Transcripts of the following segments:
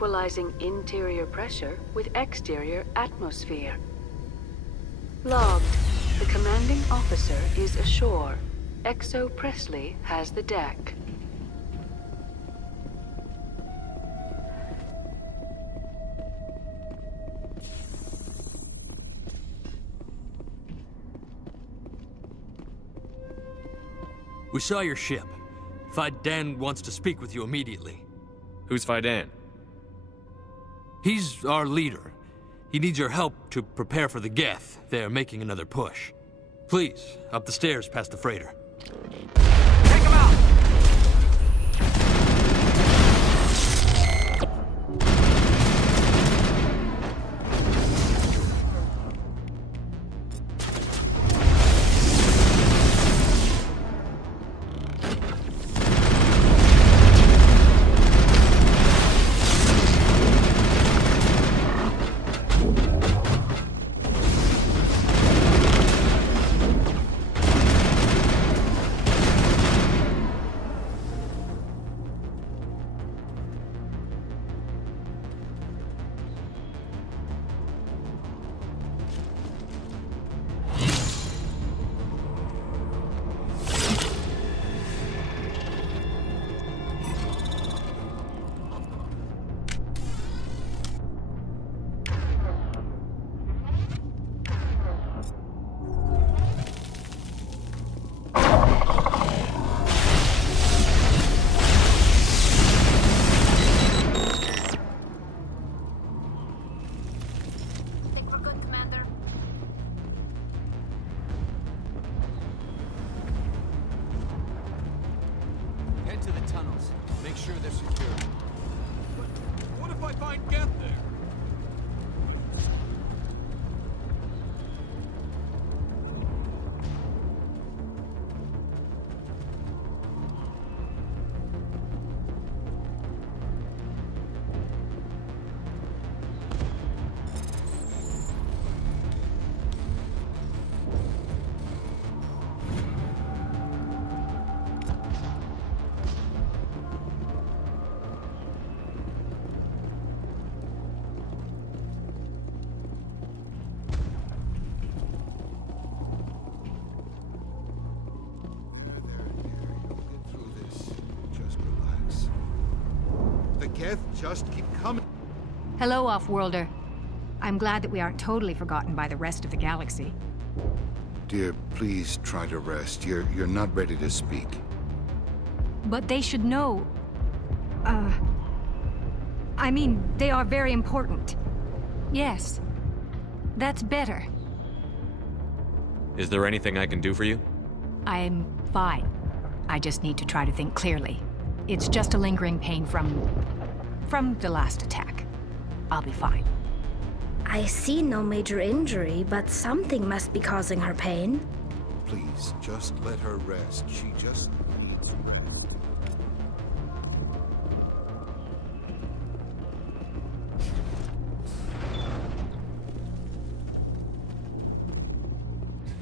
equalizing interior pressure with exterior atmosphere. Logged. The commanding officer is ashore. Exo Presley has the deck. We saw your ship. Faidan wants to speak with you immediately. Who's Faidan? He's our leader. He needs your help to prepare for the Geth. They're making another push. Please, up the stairs past the freighter. Take him out! To the tunnels. Make sure they're secure. But what if I find Geth there? Just keep coming. Hello, Off-Worlder. I'm glad that we aren't totally forgotten by the rest of the galaxy. Dear, please try to rest. You're not ready to speak. But they should know... I mean, they are very important. Yes. That's better. Is there anything I can do for you? I'm fine. I just need to try to think clearly. It's just a lingering pain from the last attack. I'll be fine. I see no major injury, but something must be causing her pain. Please, just let her rest. She just needs rest.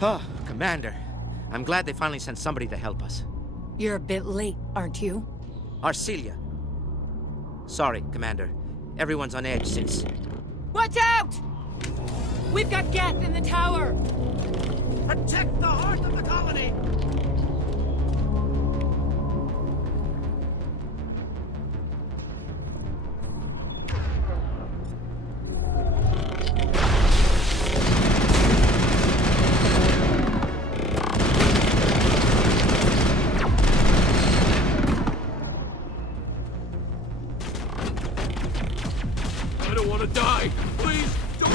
Huh, Commander. I'm glad they finally sent somebody to help us. You're a bit late, aren't you? Arcelia. Sorry, Commander. Everyone's on edge since... Watch out! We've got Geth in the tower! Protect the heart of the colony! I don't want to die! Please, don't...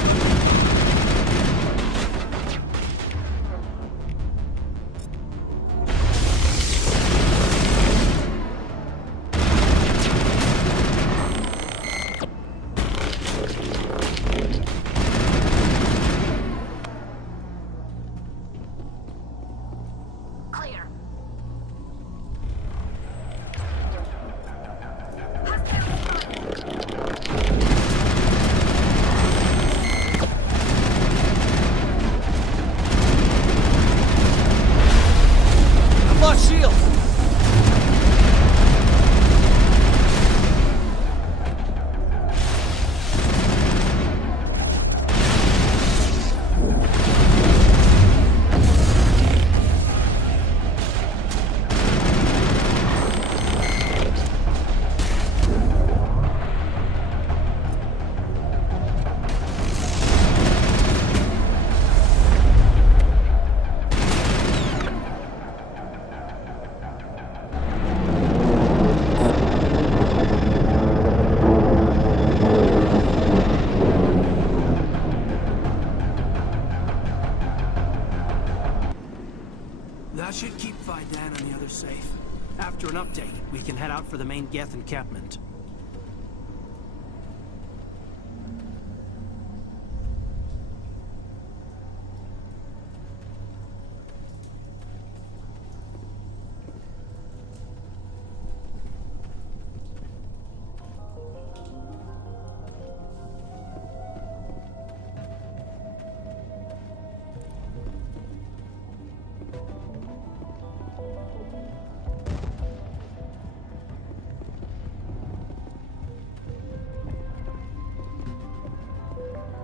After an update, we can head out for the main Geth encampment.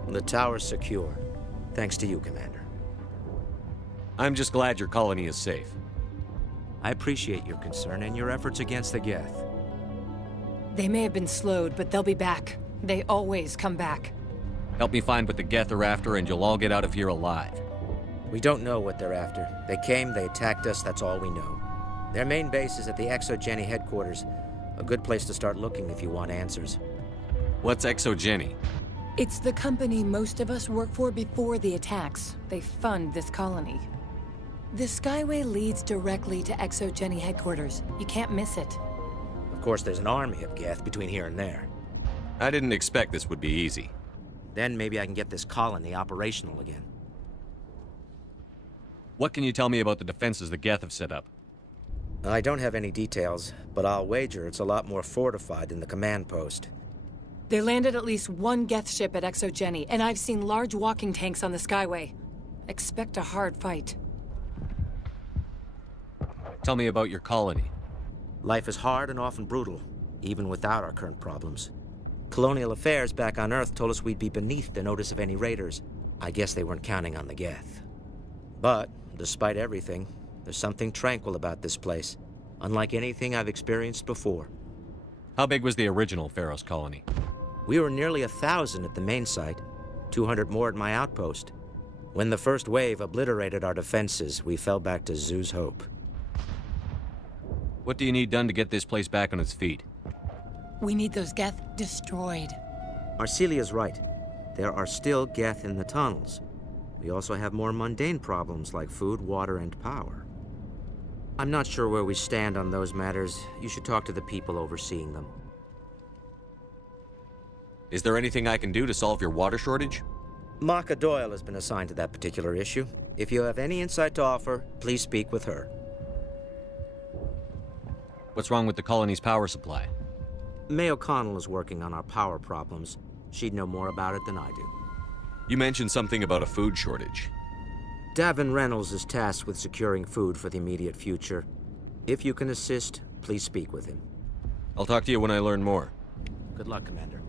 The tower's secure. Thanks to you, Commander. I'm just glad your colony is safe. I appreciate your concern and your efforts against the Geth. They may have been slowed, but they'll be back. They always come back. Help me find what the Geth are after, and you'll all get out of here alive. We don't know what they're after. They came, they attacked us, that's all we know. Their main base is at the ExoGeni headquarters. A good place to start looking if you want answers. What's ExoGeni? It's the company most of us work for before the attacks. They fund this colony. The Skyway leads directly to ExoGeni headquarters. You can't miss it. Of course, there's an army of Geth between here and there. I didn't expect this would be easy. Then maybe I can get this colony operational again. What can you tell me about the defenses the Geth have set up? I don't have any details, but I'll wager it's a lot more fortified than the command post. They landed at least one Geth ship at ExoGeni, and I've seen large walking tanks on the Skyway. Expect a hard fight. Tell me about your colony. Life is hard and often brutal, even without our current problems. Colonial affairs back on Earth told us we'd be beneath the notice of any raiders. I guess they weren't counting on the Geth. But, despite everything, there's something tranquil about this place, unlike anything I've experienced before. How big was the original Pharaoh's colony? We were nearly 1,000 at the main site, 200 more at my outpost. When the first wave obliterated our defenses, we fell back to Zoo's Hope. What do you need done to get this place back on its feet? We need those Geth destroyed. Arcelia's right. There are still Geth in the tunnels. We also have more mundane problems like food, water, and power. I'm not sure where we stand on those matters. You should talk to the people overseeing them. Is there anything I can do to solve your water shortage? Maka Doyle has been assigned to that particular issue. If you have any insight to offer, please speak with her. What's wrong with the colony's power supply? May O'Connell is working on our power problems. She'd know more about it than I do. You mentioned something about a food shortage. Davin Reynolds is tasked with securing food for the immediate future. If you can assist, please speak with him. I'll talk to you when I learn more. Good luck, Commander.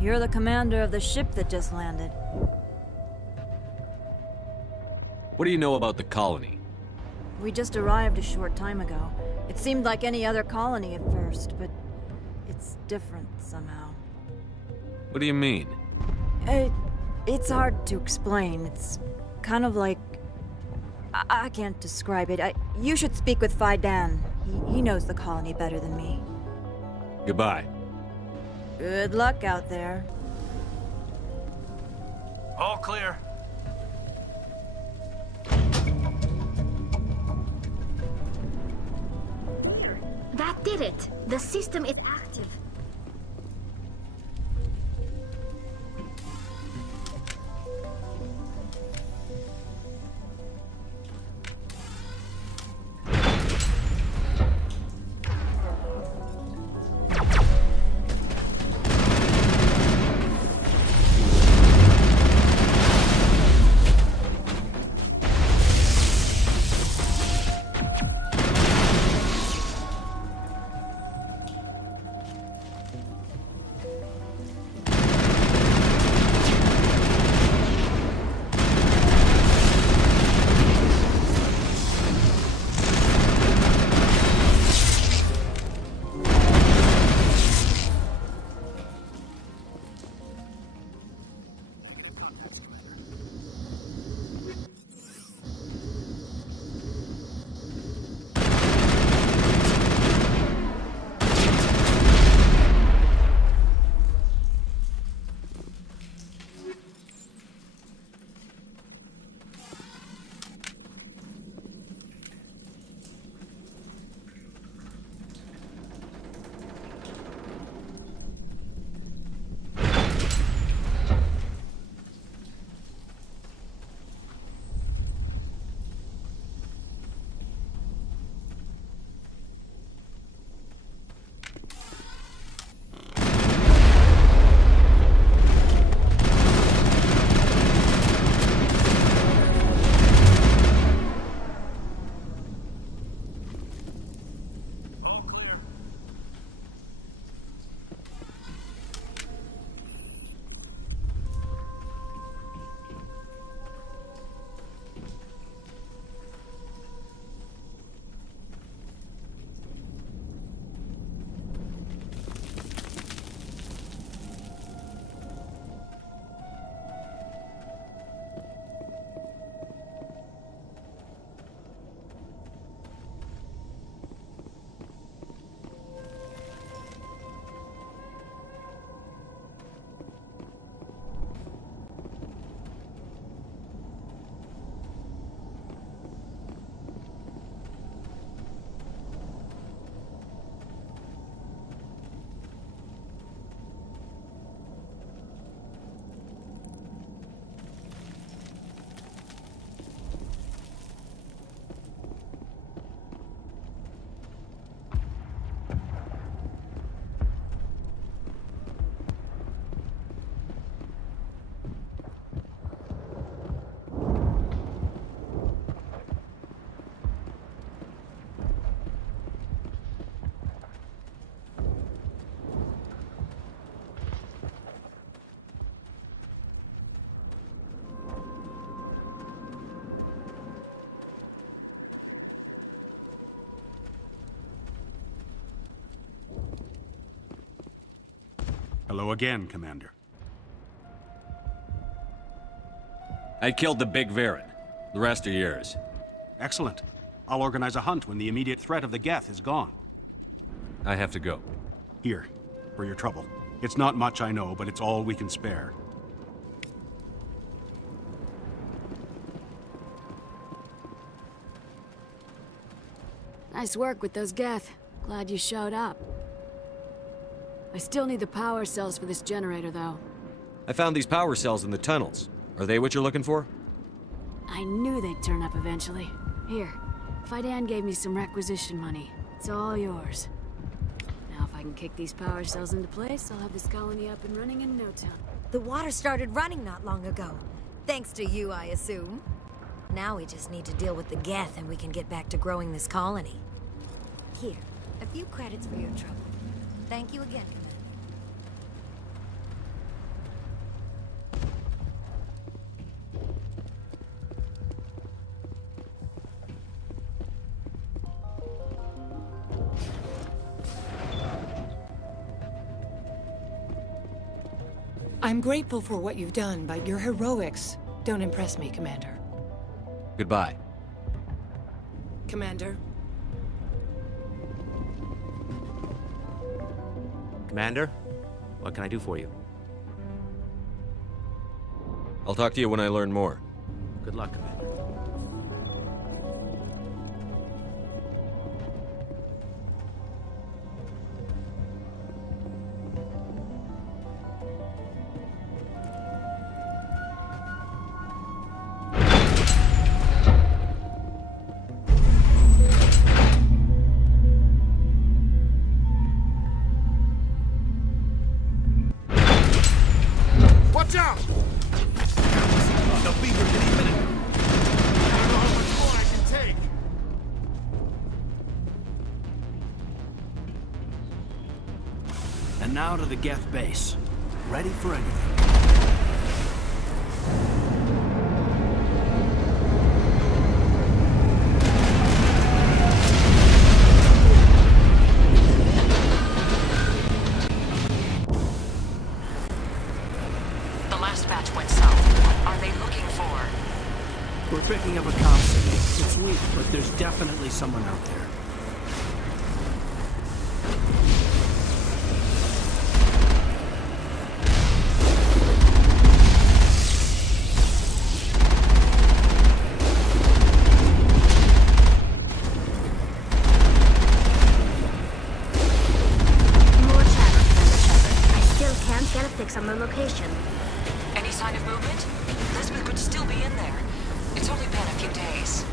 You're the commander of the ship that just landed. What do you know about the colony? We just arrived a short time ago. It seemed like any other colony at first, but it's different somehow. What do you mean? It's hard to explain. It's kind of like... I can't describe it. You should speak with Faidan. He knows the colony better than me. Goodbye. Good luck out there. All clear. That did it! The system is active. Hello again, Commander. I killed the big Varen. The rest are yours. Excellent. I'll organize a hunt when the immediate threat of the Geth is gone. I have to go. Here, for your trouble. It's not much, I know, but it's all we can spare. Nice work with those Geth. Glad you showed up. I still need the power cells for this generator, though. I found these power cells in the tunnels. Are they what you're looking for? I knew they'd turn up eventually. Here, Faidan gave me some requisition money. It's all yours. Now if I can kick these power cells into place, I'll have this colony up and running in no time. The water started running not long ago. Thanks to you, I assume. Now we just need to deal with the Geth and we can get back to growing this colony. Here, a few credits for your trouble. Thank you again, Commander. I'm grateful for what you've done, but your heroics don't impress me, Commander. Goodbye. Commander? Commander, what can I do for you? I'll talk to you when I learn more. Good luck, Commander. Watch out! They'll be here any minute. I don't know how much more I can take. And now to the Geth base. Ready for anything. We're picking up a comm signal. It's weak, but there's definitely someone out there. More chatter, Commander Shepard. I still can't get a fix on the location. Any sign of movement? Elizabeth could still be in there. It's only been a few days.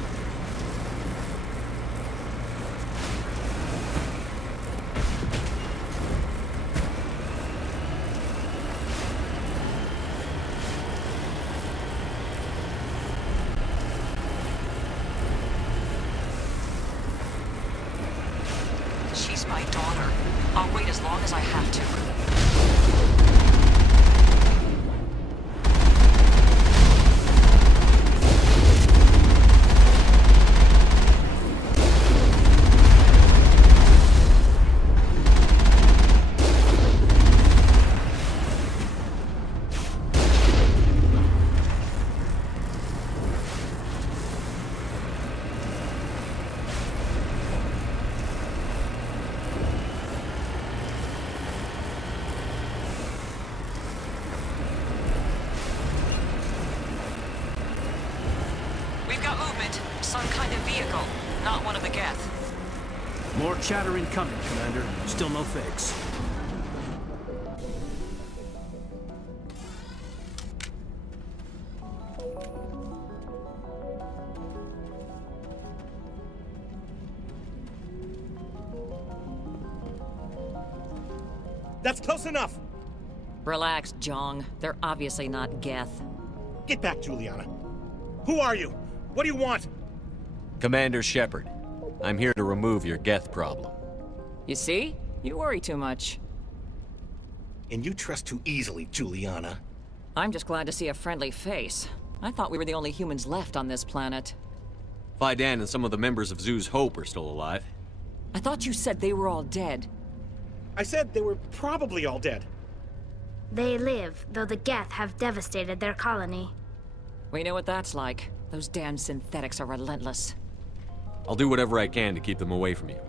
She's my daughter. I'll wait as long as I have to. Some kind of vehicle, not one of the Geth. More chatter incoming, Commander. Still no fix. That's close enough! Relax, Jong. They're obviously not Geth. Get back, Juliana. Who are you? What do you want? Commander Shepard. I'm here to remove your Geth problem. You see? You worry too much. And you trust too easily, Juliana. I'm just glad to see a friendly face. I thought we were the only humans left on this planet. Faidan and some of the members of Zoo's Hope are still alive. I thought you said they were all dead. I said they were probably all dead. They live, though the Geth have devastated their colony. We know what that's like. Those damn synthetics are relentless. I'll do whatever I can to keep them away from you.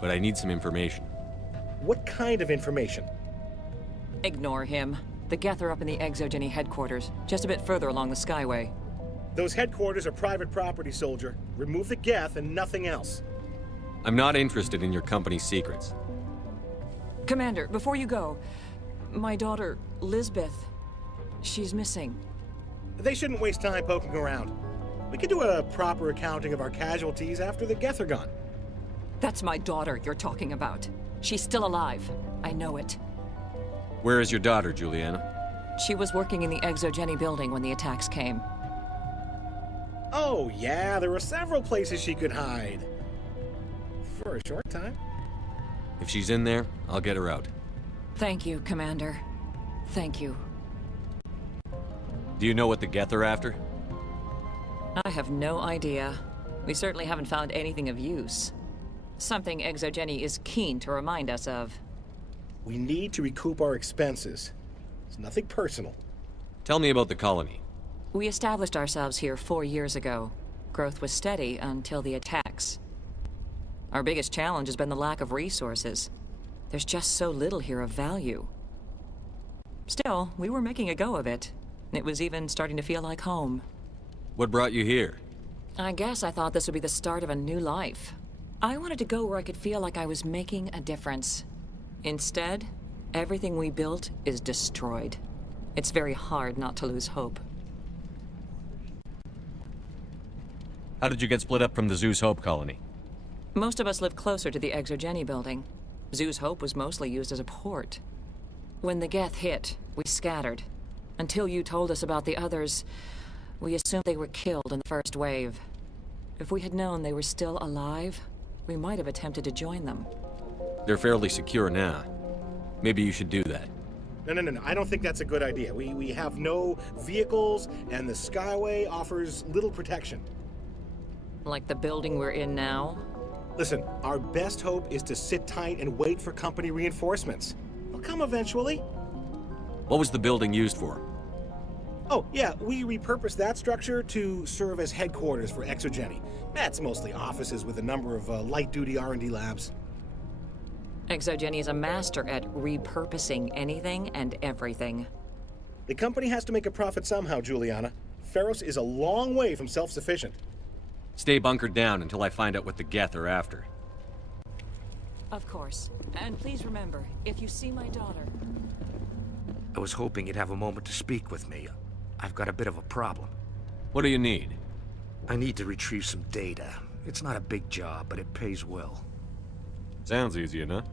But I need some information. What kind of information? Ignore him. The Geth are up in the Exogeny headquarters, just a bit further along the Skyway. Those headquarters are private property, soldier. Remove the Geth and nothing else. I'm not interested in your company's secrets. Commander, before you go, my daughter, Lisbeth, she's missing. They shouldn't waste time poking around. We could do a proper accounting of our casualties after the Geth are gone. That's my daughter you're talking about. She's still alive. I know it. Where is your daughter, Juliana? She was working in the Exogeny building when the attacks came. Oh, yeah, there were several places she could hide. For a short time. If she's in there, I'll get her out. Thank you, Commander. Thank you. Do you know what the Geth are after? I have no idea. We certainly haven't found anything of use. Something Exogeny is keen to remind us of. We need to recoup our expenses. It's nothing personal. Tell me about the colony. We established ourselves here 4 years ago. Growth was steady until the attacks. Our biggest challenge has been the lack of resources. There's just so little here of value. Still, we were making a go of it. It was even starting to feel like home. What brought you here? I guess I thought this would be the start of a new life. I wanted to go where I could feel like I was making a difference. Instead, everything we built is destroyed. It's very hard not to lose hope. How did you get split up from the Zeus Hope colony? Most of us live closer to the Exogeny building. Zeus Hope was mostly used as a port. When the Geth hit, we scattered. Until you told us about the others, we assumed they were killed in the first wave. If we had known they were still alive, we might have attempted to join them. They're fairly secure now. Maybe you should do that. No. I don't think that's a good idea. We have no vehicles, and the Skyway offers little protection. Like the building we're in now? Listen, our best hope is to sit tight and wait for company reinforcements. They'll come eventually. What was the building used for? Oh, yeah, we repurposed that structure to serve as headquarters for Exogeny. That's mostly offices with a number of light-duty R&D labs. Exogeny is a master at repurposing anything and everything. The company has to make a profit somehow, Juliana. Feros is a long way from self-sufficient. Stay bunkered down until I find out what the Geth are after. Of course. And please remember, if you see my daughter... I was hoping you'd have a moment to speak with me. I've got a bit of a problem. What do you need? I need to retrieve some data. It's not a big job, but it pays well. Sounds easy enough.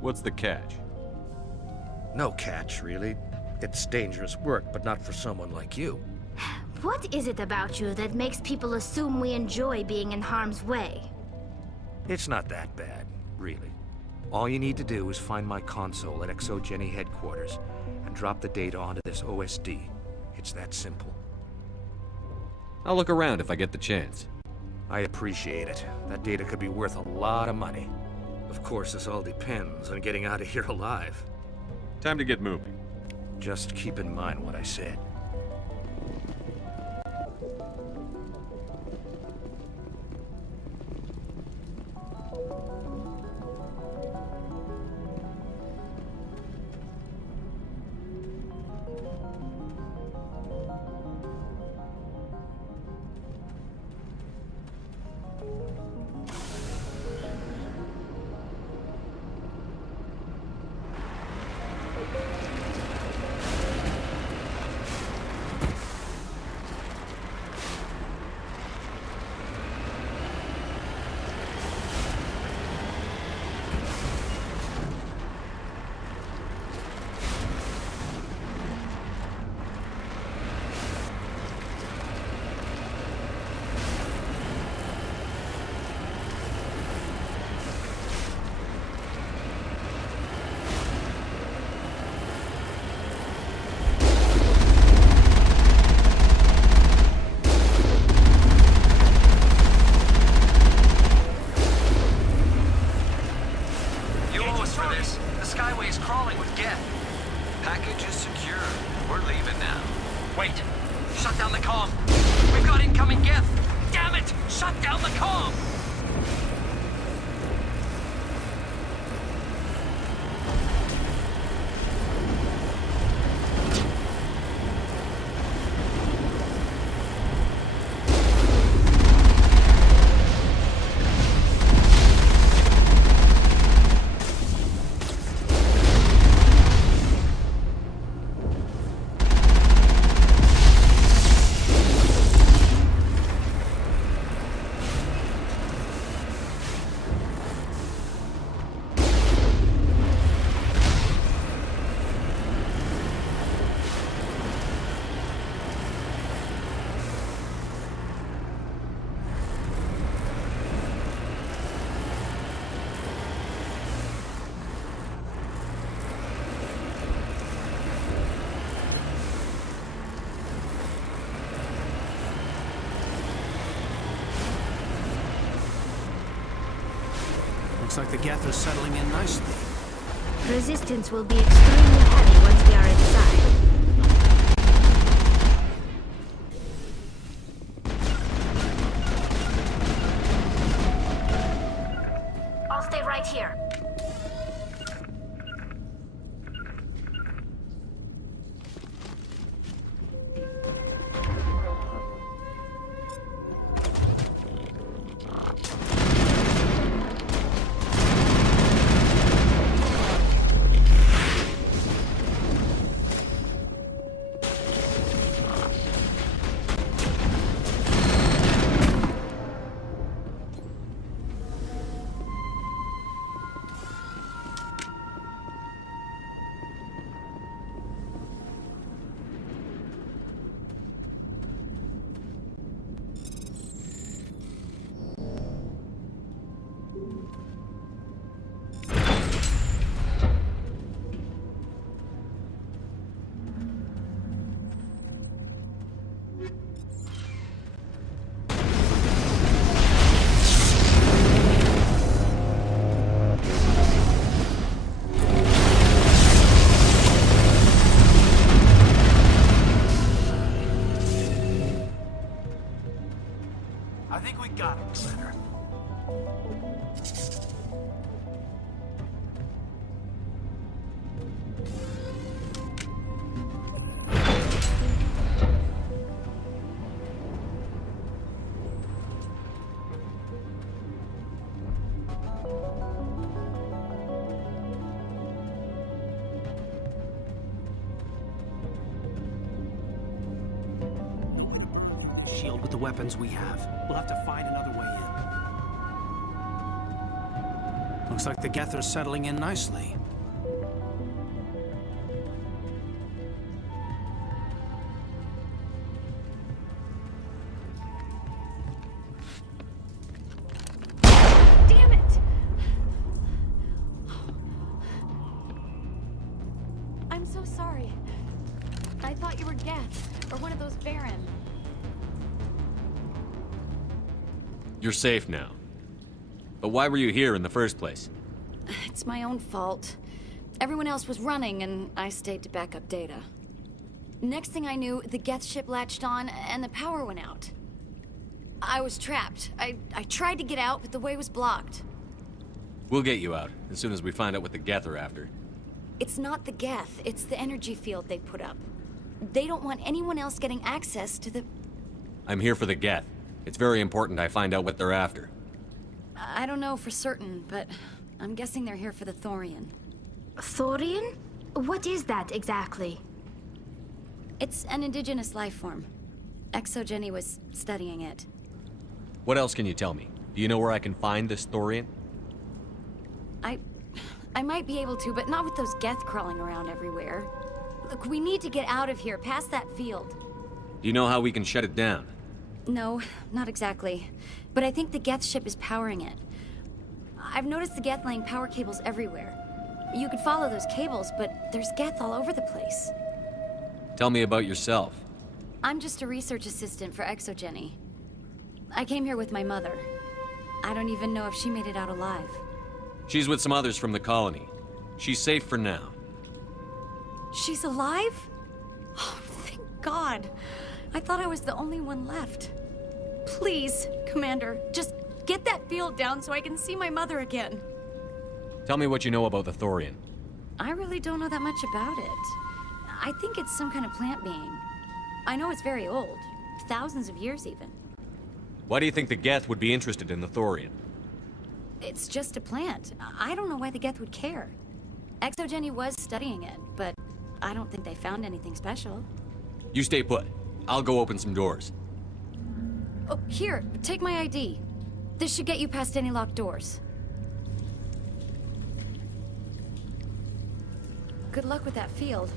What's the catch? No catch, really. It's dangerous work, but not for someone like you. What is it about you that makes people assume we enjoy being in harm's way? It's not that bad, really. All you need to do is find my console at Exogeny headquarters and drop the data onto this OSD. It's that simple. I'll look around if I get the chance. I appreciate it. That data could be worth a lot of money. Of course, this all depends on getting out of here alive. Time to get moving. Just keep in mind what I said. the comm! Looks like the Geth are settling in nicely. Resistance will be extremely heavy once we are inside. I'll stay right here. I think we got him, Commander. Shield with the weapons we have. We'll have to find another way in. Looks like the Geth are settling in nicely. Damn it! I'm so sorry. I thought you were Geth, or one of those Baron. You're safe now. But why were you here in the first place? It's my own fault. Everyone else was running, and I stayed to back up data. Next thing I knew, the Geth ship latched on, and the power went out. I was trapped. I tried to get out, but the way was blocked. We'll get you out, as soon as we find out what the Geth are after. It's not the Geth, it's the energy field they put up. They don't want anyone else getting access to the... I'm here for the Geth. It's very important I find out what they're after. I don't know for certain, but I'm guessing they're here for the Thorian. Thorian? What is that exactly? It's an indigenous life form. ExoGenny was studying it. What else can you tell me? Do you know where I can find this Thorian? I might be able to, but not with those Geth crawling around everywhere. Look, we need to get out of here, past that field. Do you know how we can shut it down? No, not exactly. But I think the Geth ship is powering it. I've noticed the Geth laying power cables everywhere. You could follow those cables, but there's Geth all over the place. Tell me about yourself. I'm just a research assistant for ExoGenny. I came here with my mother. I don't even know if she made it out alive. She's with some others from the colony. She's safe for now. She's alive? Oh, thank God. I thought I was the only one left. Please, Commander, just get that field down so I can see my mother again. Tell me what you know about the Thorian. I really don't know that much about it. I think it's some kind of plant being. I know it's very old. Thousands of years, even. Why do you think the Geth would be interested in the Thorian? It's just a plant. I don't know why the Geth would care. Exogeny was studying it, but I don't think they found anything special. You stay put. I'll go open some doors. Oh, here, take my ID. This should get you past any locked doors. Good luck with that field.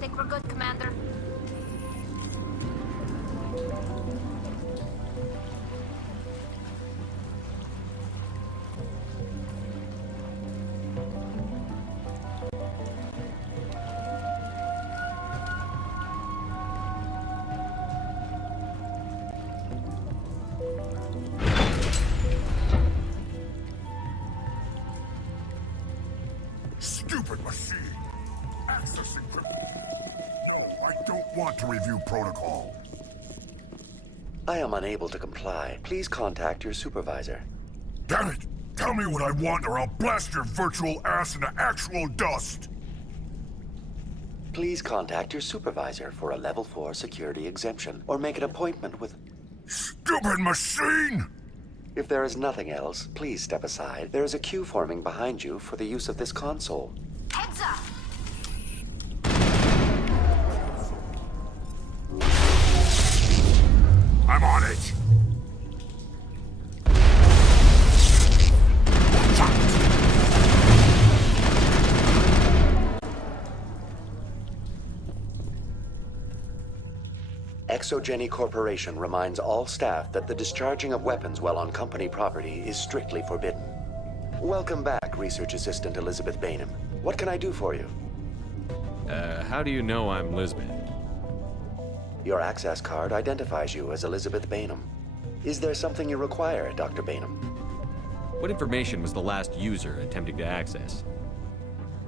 Think we're good, Commander. Stupid machine! Access encrypted. I don't want to review protocol. I am unable to comply. Please contact your supervisor. Damn it! Tell me what I want or I'll blast your virtual ass into actual dust! Please contact your supervisor for a Level 4 security exemption, or make an appointment with... Stupid machine! If there is nothing else, please step aside. There is a queue forming behind you for the use of this console. Heads up! I'm on it! Exogeny Corporation reminds all staff that the discharging of weapons while on company property is strictly forbidden. Welcome back, Research Assistant Elizabeth Bainham. What can I do for you? How do you know I'm Lisbeth? Your access card identifies you as Elizabeth Bainham. Is there something you require, Dr. Bainham? What information was the last user attempting to access?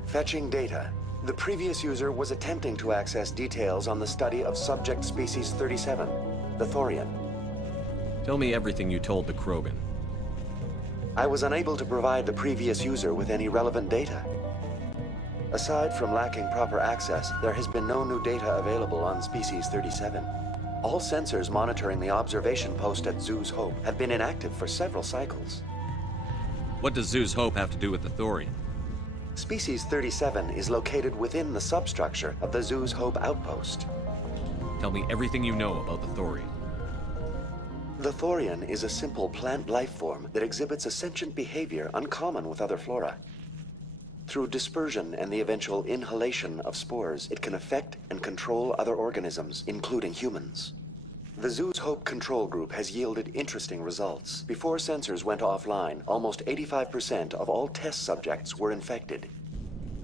Fetching data. The previous user was attempting to access details on the study of subject species 37, the Thorian. Tell me everything you told the Krogan. I was unable to provide the previous user with any relevant data. Aside from lacking proper access, there has been no new data available on species 37. All sensors monitoring the observation post at Zoo's Hope have been inactive for several cycles. What does Zoo's Hope have to do with the Thorian? Species 37 is located within the substructure of the Zoo's Hope outpost. Tell me everything you know about the Thorian. The Thorian is a simple plant life form that exhibits a sentient behavior uncommon with other flora. Through dispersion and the eventual inhalation of spores, it can affect and control other organisms, including humans. The Zoo's Hope control group has yielded interesting results. Before sensors went offline, almost 85% of all test subjects were infected.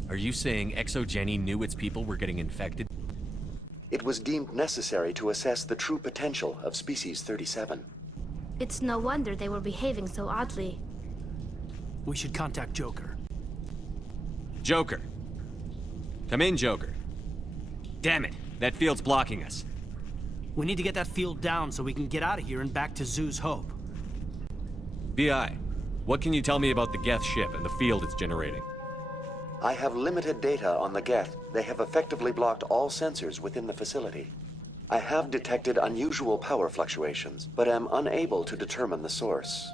Are you saying Exogeny knew its people were getting infected? It was deemed necessary to assess the true potential of species 37. It's no wonder they were behaving so oddly. We should contact Joker. Joker! Come in, Joker. Damn it, that field's blocking us. We need to get that field down so we can get out of here and back to Zoo's Hope. BI, what can you tell me about the Geth ship and the field it's generating? I have limited data on the Geth. They have effectively blocked all sensors within the facility. I have detected unusual power fluctuations, but am unable to determine the source.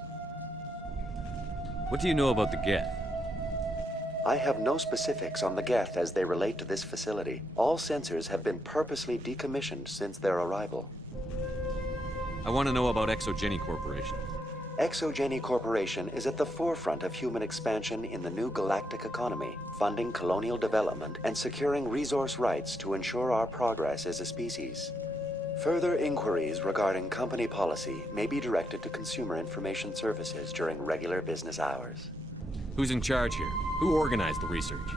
What do you know about the Geth? I have no specifics on the Geth as they relate to this facility. All sensors have been purposely decommissioned since their arrival. I want to know about Exogeny Corporation. Exogeny Corporation is at the forefront of human expansion in the new galactic economy, funding colonial development and securing resource rights to ensure our progress as a species. Further inquiries regarding company policy may be directed to Consumer Information Services during regular business hours. Who's in charge here? Who organized the research?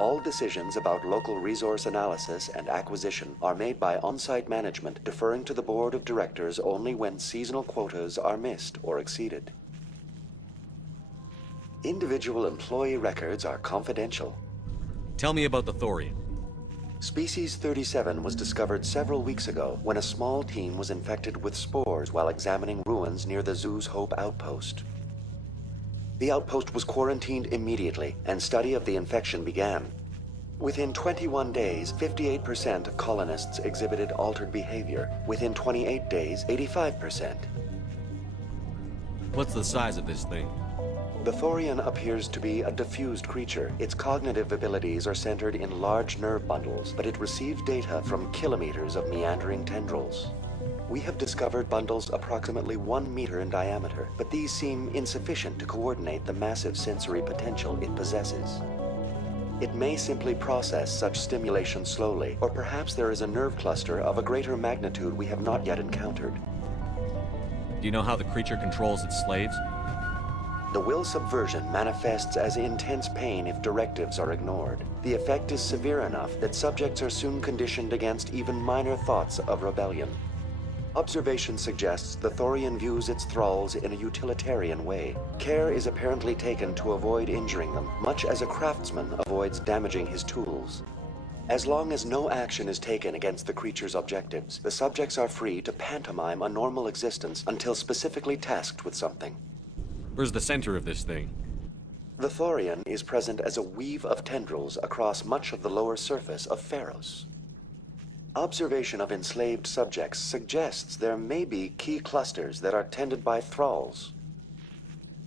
All decisions about local resource analysis and acquisition are made by on-site management, deferring to the board of directors only when seasonal quotas are missed or exceeded. Individual employee records are confidential. Tell me about the Thorian. Species 37 was discovered several weeks ago when a small team was infected with spores while examining ruins near the Zoo's Hope outpost. The outpost was quarantined immediately, and study of the infection began. Within 21 days, 58% of colonists exhibited altered behavior. Within 28 days, 85%. What's the size of this thing? The Thorian appears to be a diffused creature. Its cognitive abilities are centered in large nerve bundles, but it receives data from kilometers of meandering tendrils. We have discovered bundles approximately 1 meter in diameter, but these seem insufficient to coordinate the massive sensory potential it possesses. It may simply process such stimulation slowly, or perhaps there is a nerve cluster of a greater magnitude we have not yet encountered. Do you know how the creature controls its slaves? The will subversion manifests as intense pain if directives are ignored. The effect is severe enough that subjects are soon conditioned against even minor thoughts of rebellion. Observation suggests the Thorian views its thralls in a utilitarian way. Care is apparently taken to avoid injuring them, much as a craftsman avoids damaging his tools. As long as no action is taken against the creature's objectives, the subjects are free to pantomime a normal existence until specifically tasked with something. Where's the center of this thing? The Thorian is present as a weave of tendrils across much of the lower surface of Pharos. Observation of enslaved subjects suggests there may be key clusters that are tended by thralls.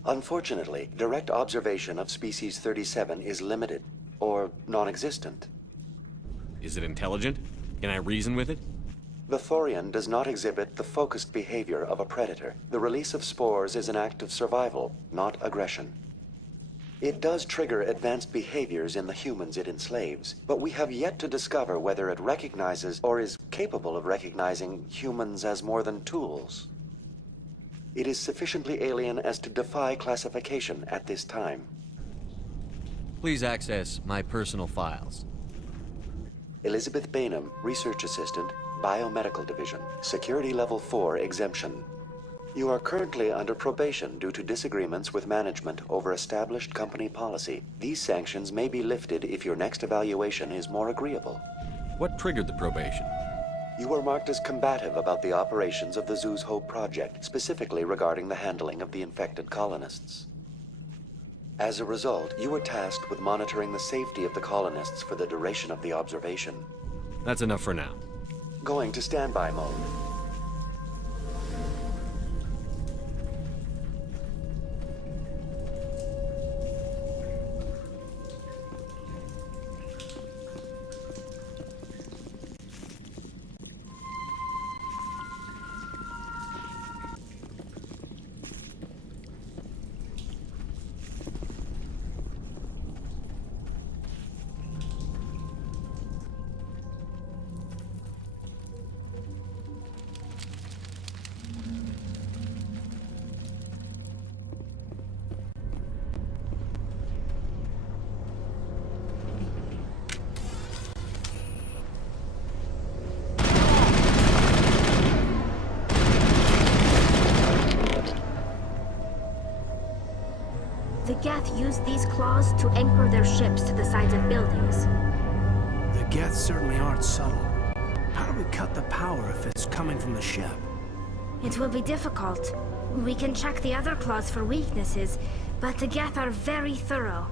Unfortunately, direct observation of species 37 is limited, or non-existent. Is it intelligent? Can I reason with it? The Thorian does not exhibit the focused behavior of a predator. The release of spores is an act of survival, not aggression. It does trigger advanced behaviors in the humans it enslaves, but we have yet to discover whether it recognizes or is capable of recognizing humans as more than tools. It is sufficiently alien as to defy classification at this time. Please access my personal files. Elizabeth Bainham, Research Assistant, Biomedical Division, Security Level 4 exemption. You are currently under probation due to disagreements with management over established company policy. These sanctions may be lifted if your next evaluation is more agreeable. What triggered the probation? You were marked as combative about the operations of the Zoo's Hope project, specifically regarding the handling of the infected colonists. As a result, you were tasked with monitoring the safety of the colonists for the duration of the observation. That's enough for now. Going to standby mode. The Geth use these claws to anchor their ships to the sides of buildings. The Geth certainly aren't subtle. How do we cut the power if it's coming from the ship? It will be difficult. We can check the other claws for weaknesses, but the Geth are very thorough.